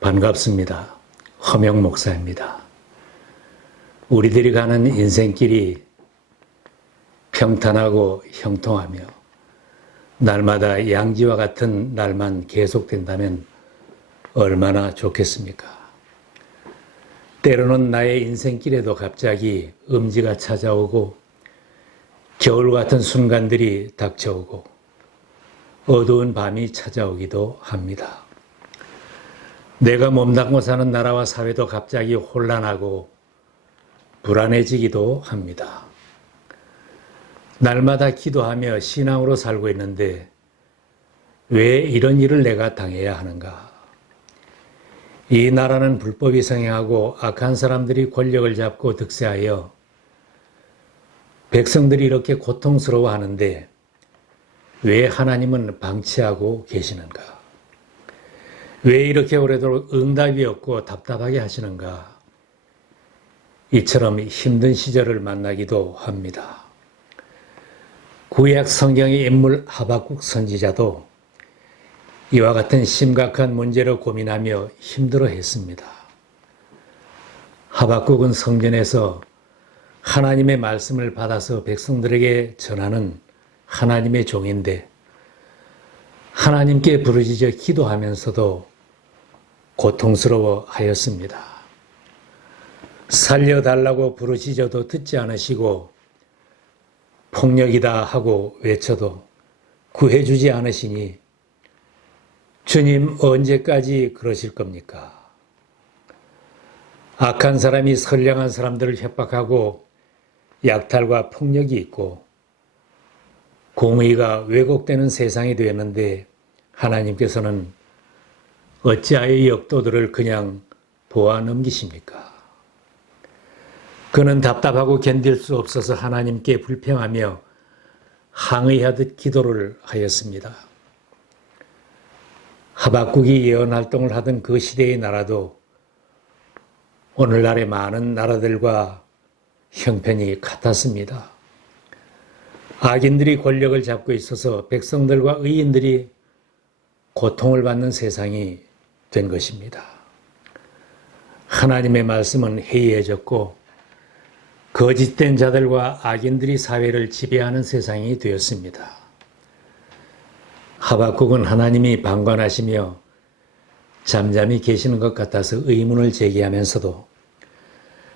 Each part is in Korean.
반갑습니다. 허명 목사입니다. 우리들이 가는 인생길이 평탄하고 형통하며 날마다 양지와 같은 날만 계속된다면 얼마나 좋겠습니까? 때로는 나의 인생길에도 갑자기 음지가 찾아오고 겨울 같은 순간들이 닥쳐오고 어두운 밤이 찾아오기도 합니다. 내가 몸담고 사는 나라와 사회도 갑자기 혼란하고 불안해지기도 합니다. 날마다 기도하며 신앙으로 살고 있는데 왜 이런 일을 내가 당해야 하는가? 이 나라는 불법이 성행하고 악한 사람들이 권력을 잡고 득세하여 백성들이 이렇게 고통스러워하는데 왜 하나님은 방치하고 계시는가? 왜 이렇게 오래도록 응답이 없고 답답하게 하시는가? 이처럼 힘든 시절을 만나기도 합니다. 구약 성경의 인물 하박국 선지자도 이와 같은 심각한 문제를 고민하며 힘들어했습니다. 하박국은 성전에서 하나님의 말씀을 받아서 백성들에게 전하는 하나님의 종인데 하나님께 부르짖어 기도하면서도 고통스러워 하였습니다. 살려달라고 부르짖어도 듣지 않으시고 폭력이다 하고 외쳐도 구해주지 않으시니 주님 언제까지 그러실 겁니까? 악한 사람이 선량한 사람들을 협박하고 약탈과 폭력이 있고 공의가 왜곡되는 세상이 되었는데 하나님께서는 어찌하여 역도들을 그냥 보아 넘기십니까? 그는 답답하고 견딜 수 없어서 하나님께 불평하며 항의하듯 기도를 하였습니다. 하박국이 예언 활동을 하던 그 시대의 나라도 오늘날의 많은 나라들과 형편이 같았습니다. 악인들이 권력을 잡고 있어서 백성들과 의인들이 고통을 받는 세상이 된 것입니다. 하나님의 말씀은 해이해졌고 거짓된 자들과 악인들이 사회를 지배하는 세상이 되었습니다. 하박국은 하나님이 방관하시며 잠잠히 계시는 것 같아서 의문을 제기하면서도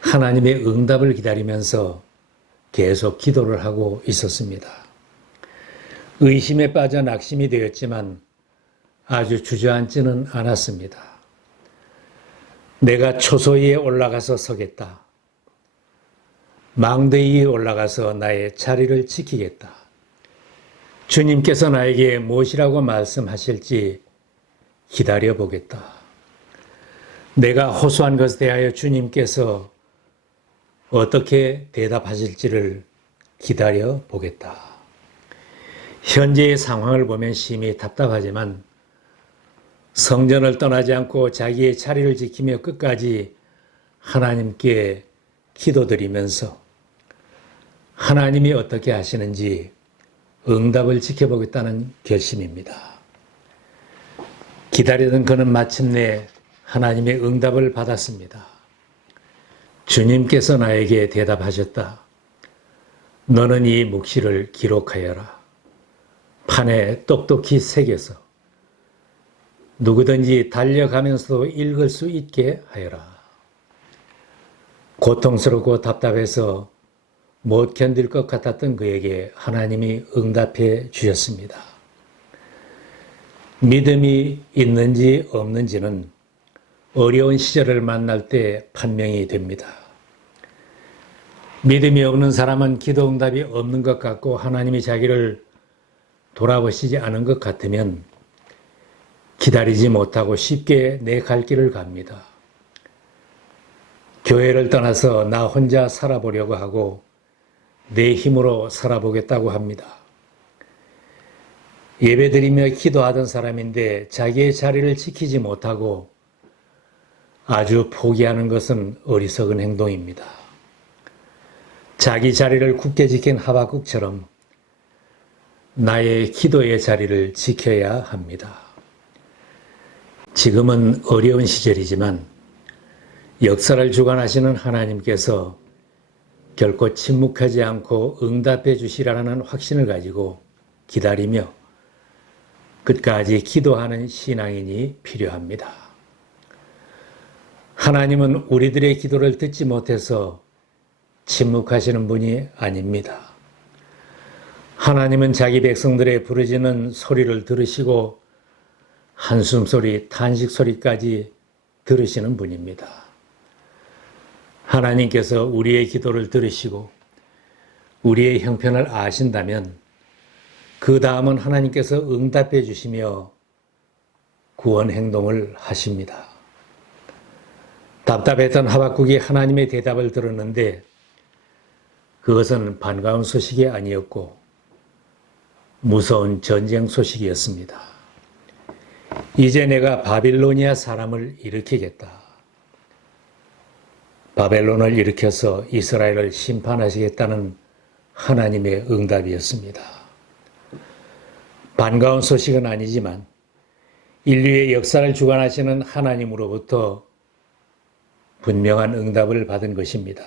하나님의 응답을 기다리면서 계속 기도를 하고 있었습니다. 의심에 빠져 낙심이 되었지만 아주 주저앉지는 않았습니다. 내가 초소위에 올라가서 서겠다. 망대 위에 올라가서 나의 자리를 지키겠다. 주님께서 나에게 무엇이라고 말씀하실지 기다려보겠다. 내가 호소한 것에 대하여 주님께서 어떻게 대답하실지를 기다려보겠다. 현재의 상황을 보면 심히 답답하지만 성전을 떠나지 않고 자기의 자리를 지키며 끝까지 하나님께 기도드리면서 하나님이 어떻게 하시는지 응답을 지켜보겠다는 결심입니다. 기다리던 그는 마침내 하나님의 응답을 받았습니다. 주님께서 나에게 대답하셨다. 너는 이 묵시를 기록하여라. 판에 똑똑히 새겨서 누구든지 달려가면서도 읽을 수 있게 하여라. 고통스럽고 답답해서 못 견딜 것 같았던 그에게 하나님이 응답해 주셨습니다. 믿음이 있는지 없는지는 어려운 시절을 만날 때 판명이 됩니다. 믿음이 없는 사람은 기도 응답이 없는 것 같고 하나님이 자기를 돌아보시지 않은 것 같으면 기다리지 못하고 쉽게 내 갈 길을 갑니다. 교회를 떠나서 나 혼자 살아보려고 하고 내 힘으로 살아보겠다고 합니다. 예배드리며 기도하던 사람인데 자기의 자리를 지키지 못하고 아주 포기하는 것은 어리석은 행동입니다. 자기 자리를 굳게 지킨 하박국처럼 나의 기도의 자리를 지켜야 합니다. 지금은 어려운 시절이지만 역사를 주관하시는 하나님께서 결코 침묵하지 않고 응답해 주시라는 확신을 가지고 기다리며 끝까지 기도하는 신앙인이 필요합니다. 하나님은 우리들의 기도를 듣지 못해서 침묵하시는 분이 아닙니다. 하나님은 자기 백성들의 부르짖는 소리를 들으시고 한숨소리, 탄식소리까지 들으시는 분입니다. 하나님께서 우리의 기도를 들으시고 우리의 형편을 아신다면 그 다음은 하나님께서 응답해 주시며 구원 행동을 하십니다. 답답했던 하박국이 하나님의 대답을 들었는데 그것은 반가운 소식이 아니었고 무서운 전쟁 소식이었습니다. 이제 내가 바빌로니아 사람을 일으키겠다. 바벨론을 일으켜서 이스라엘을 심판하시겠다는 하나님의 응답이었습니다. 반가운 소식은 아니지만 인류의 역사를 주관하시는 하나님으로부터 분명한 응답을 받은 것입니다.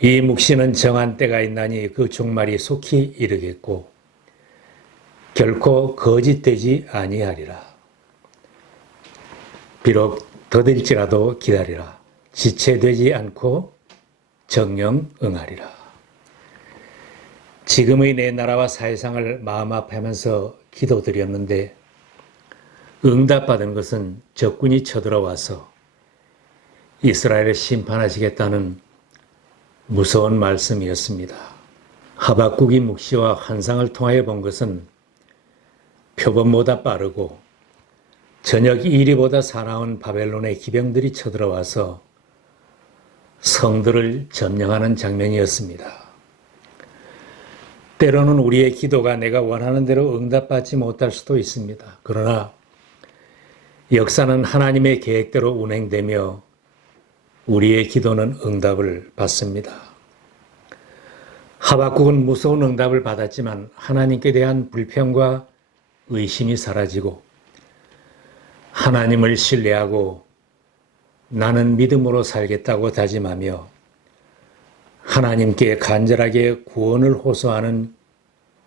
이 묵시는 정한 때가 있나니 그 종말이 속히 이르겠고 결코 거짓되지 아니하리라. 비록 더딜지라도 기다리라. 지체되지 않고 정령 응하리라. 지금의 내 나라와 사회상을 마음 아파하면서 기도드렸는데 응답받은 것은 적군이 쳐들어와서 이스라엘을 심판하시겠다는 무서운 말씀이었습니다. 하박국이 묵시와 환상을 통하여 본 것은 표범보다 빠르고 저녁 이리보다 사나운 바벨론의 기병들이 쳐들어와서 성들을 점령하는 장면이었습니다. 때로는 우리의 기도가 내가 원하는 대로 응답받지 못할 수도 있습니다. 그러나 역사는 하나님의 계획대로 운행되며 우리의 기도는 응답을 받습니다. 하박국은 무서운 응답을 받았지만 하나님께 대한 불평과 의심이 사라지고 하나님을 신뢰하고 나는 믿음으로 살겠다고 다짐하며 하나님께 간절하게 구원을 호소하는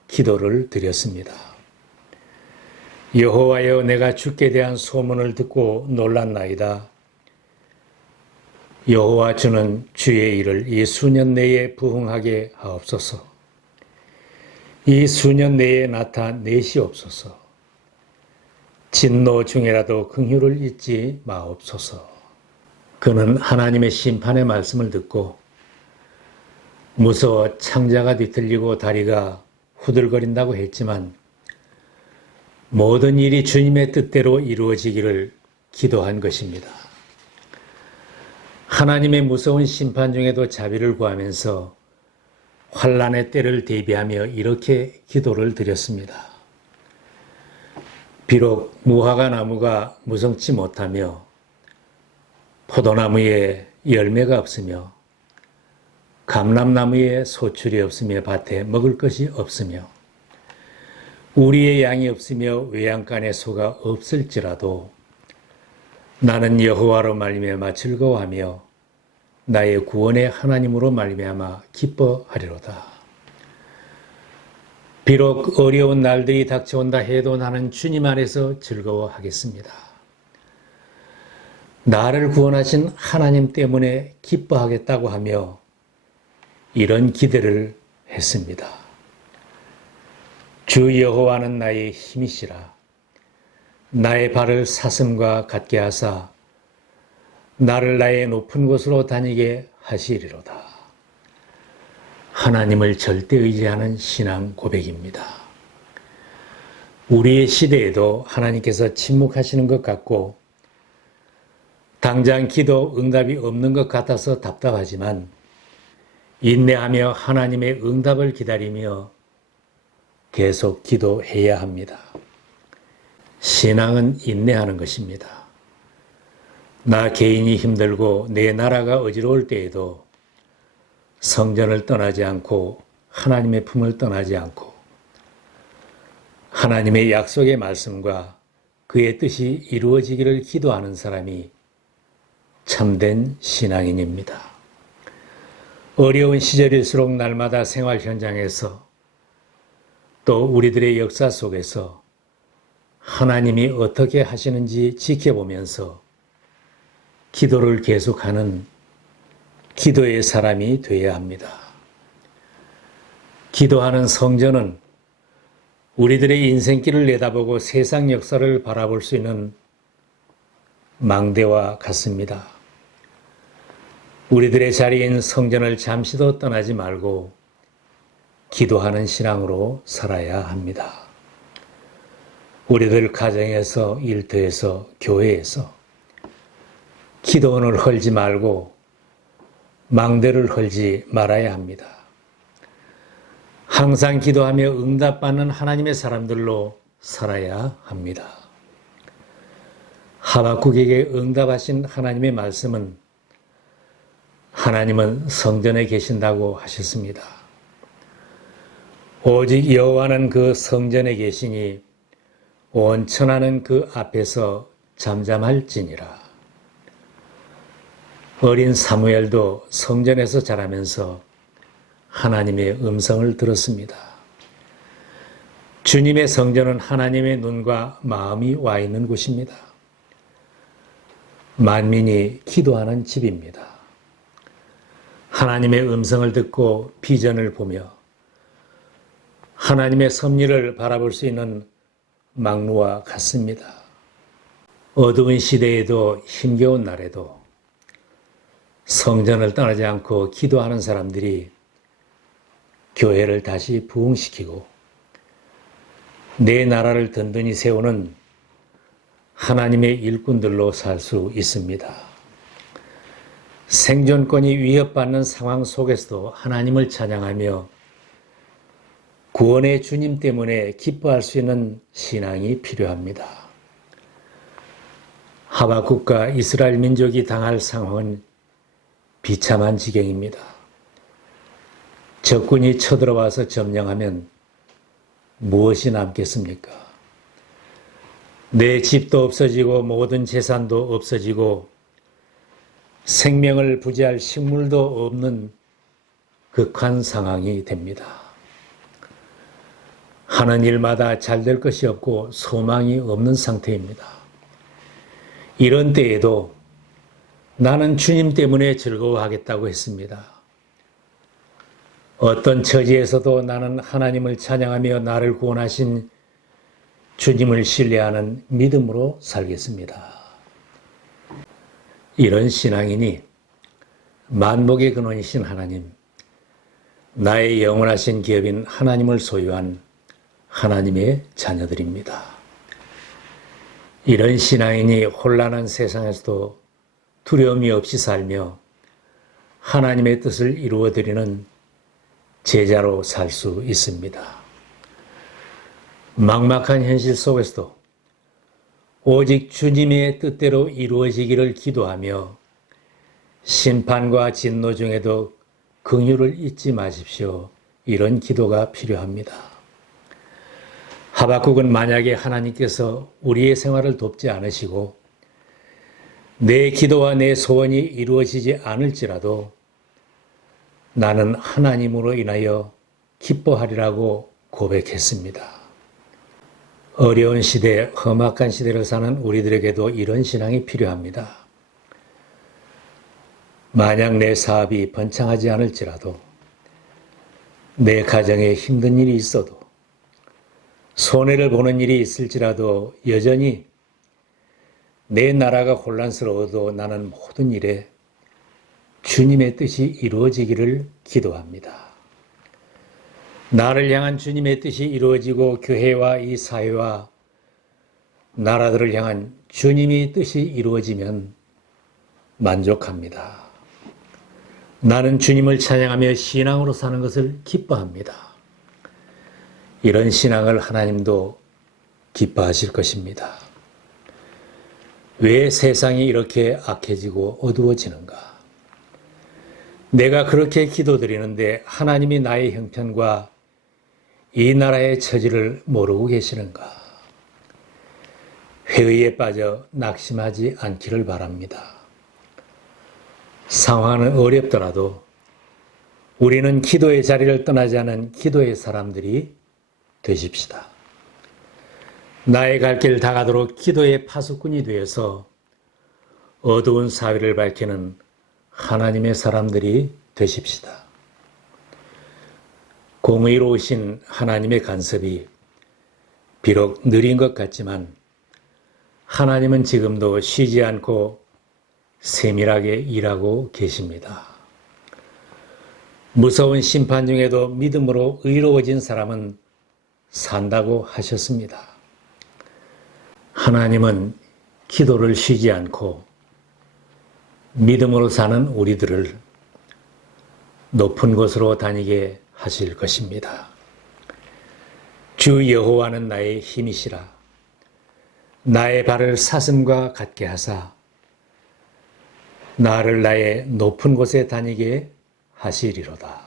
기도를 드렸습니다. 여호와여, 내가 주께 대한 소문을 듣고 놀랐나이다. 여호와 주는 주의 일을 이 수년 내에 부흥하게 하옵소서. 이 수년 내에 나타내시옵소서. 진노 중에라도 긍휼을 잊지 마옵소서. 그는 하나님의 심판의 말씀을 듣고 무서워 창자가 뒤틀리고 다리가 후들거린다고 했지만 모든 일이 주님의 뜻대로 이루어지기를 기도한 것입니다. 하나님의 무서운 심판 중에도 자비를 구하면서 환난의 때를 대비하며 이렇게 기도를 드렸습니다. 비록 무화과 나무가 무성치 못하며 포도나무에 열매가 없으며 감람나무에 소출이 없으며 밭에 먹을 것이 없으며 우리의 양이 없으며 외양간에 소가 없을지라도 나는 여호와로 말미암아 즐거워하며 나의 구원의 하나님으로 말미암아 기뻐하리로다. 비록 어려운 날들이 닥쳐온다 해도 나는 주님 안에서 즐거워하겠습니다. 나를 구원하신 하나님 때문에 기뻐하겠다고 하며 이런 기대를 했습니다. 주 여호와는 나의 힘이시라. 나의 발을 사슴과 같게 하사 나를 나의 높은 곳으로 다니게 하시리로다. 하나님을 절대 의지하는 신앙 고백입니다. 우리의 시대에도 하나님께서 침묵하시는 것 같고 당장 기도 응답이 없는 것 같아서 답답하지만 인내하며 하나님의 응답을 기다리며 계속 기도해야 합니다. 신앙은 인내하는 것입니다. 나 개인이 힘들고 내 나라가 어지러울 때에도 성전을 떠나지 않고 하나님의 품을 떠나지 않고 하나님의 약속의 말씀과 그 그의 뜻이 이루어지기를 기도하는 사람이 참된 신앙인입니다. 어려운 시절일수록 날마다 생활 현장에서 또 우리들의 역사 속에서 하나님이 어떻게 하시는지 지켜보면서 기도를 계속하는 기도의 사람이 되어야 합니다. 기도하는 성전은 우리들의 인생길을 내다보고 세상 역사를 바라볼 수 있는 망대와 같습니다. 우리들의 자리인 성전을 잠시도 떠나지 말고 기도하는 신앙으로 살아야 합니다. 우리들 가정에서, 일터에서, 교회에서 기도원을 헐지 말고 망대를 헐지 말아야 합니다. 항상 기도하며 응답받는 하나님의 사람들로 살아야 합니다. 하박국에게 응답하신 하나님의 말씀은 하나님은 성전에 계신다고 하셨습니다. 오직 여호와는 그 성전에 계시니 온 천하는 그 앞에서 잠잠할지니라. 어린 사무엘도 성전에서 자라면서 하나님의 음성을 들었습니다. 주님의 성전은 하나님의 눈과 마음이 와 있는 곳입니다. 만민이 기도하는 집입니다. 하나님의 음성을 듣고 비전을 보며 하나님의 섭리를 바라볼 수 있는 망루와 같습니다. 어두운 시대에도 힘겨운 날에도 성전을 떠나지 않고 기도하는 사람들이 교회를 다시 부흥시키고 내 나라를 든든히 세우는 하나님의 일꾼들로 살 수 있습니다. 생존권이 위협받는 상황 속에서도 하나님을 찬양하며 구원의 주님 때문에 기뻐할 수 있는 신앙이 필요합니다. 하박국과 이스라엘 민족이 당할 상황은 비참한 지경입니다. 적군이 쳐들어와서 점령하면 무엇이 남겠습니까? 내 집도 없어지고 모든 재산도 없어지고 생명을 부지할 식물도 없는 극한 상황이 됩니다. 하는 일마다 잘 될 것이 없고 소망이 없는 상태입니다. 이런 때에도 나는 주님 때문에 즐거워하겠다고 했습니다. 어떤 처지에서도 나는 하나님을 찬양하며 나를 구원하신 주님을 신뢰하는 믿음으로 살겠습니다. 이런 신앙인이 만복의 근원이신 하나님, 나의 영원하신 기업인 하나님을 소유한 하나님의 자녀들입니다. 이런 신앙인이 혼란한 세상에서도 두려움이 없이 살며 하나님의 뜻을 이루어드리는 제자로 살 수 있습니다. 막막한 현실 속에서도 오직 주님의 뜻대로 이루어지기를 기도하며 심판과 진노 중에도 긍휼을 잊지 마십시오. 이런 기도가 필요합니다. 하박국은 만약에 하나님께서 우리의 생활을 돕지 않으시고 내 기도와 내 소원이 이루어지지 않을지라도 나는 하나님으로 인하여 기뻐하리라고 고백했습니다. 어려운 시대, 험악한 시대를 사는 우리들에게도 이런 신앙이 필요합니다. 만약 내 사업이 번창하지 않을지라도 내 가정에 힘든 일이 있어도 손해를 보는 일이 있을지라도 여전히 내 나라가 혼란스러워도 나는 모든 일에 주님의 뜻이 이루어지기를 기도합니다. 나를 향한 주님의 뜻이 이루어지고 교회와 이 사회와 나라들을 향한 주님의 뜻이 이루어지면 만족합니다. 나는 주님을 찬양하며 신앙으로 사는 것을 기뻐합니다. 이런 신앙을 하나님도 기뻐하실 것입니다. 왜 세상이 이렇게 악해지고 어두워지는가? 내가 그렇게 기도드리는데 하나님이 나의 형편과 이 나라의 처지를 모르고 계시는가? 회의에 빠져 낙심하지 않기를 바랍니다. 상황은 어렵더라도 우리는 기도의 자리를 떠나지 않은 기도의 사람들이 되십시다. 나의 갈 길 다가도록 기도의 파수꾼이 되어서 어두운 사회를 밝히는 하나님의 사람들이 되십시다. 공의로우신 하나님의 간섭이 비록 느린 것 같지만 하나님은 지금도 쉬지 않고 세밀하게 일하고 계십니다. 무서운 심판 중에도 믿음으로 의로워진 사람은 산다고 하셨습니다. 하나님은 기도를 쉬지 않고 믿음으로 사는 우리들을 높은 곳으로 다니게 하실 것입니다. 주 여호와는 나의 힘이시라. 나의 발을 사슴과 같게 하사 나를 나의 높은 곳에 다니게 하시리로다.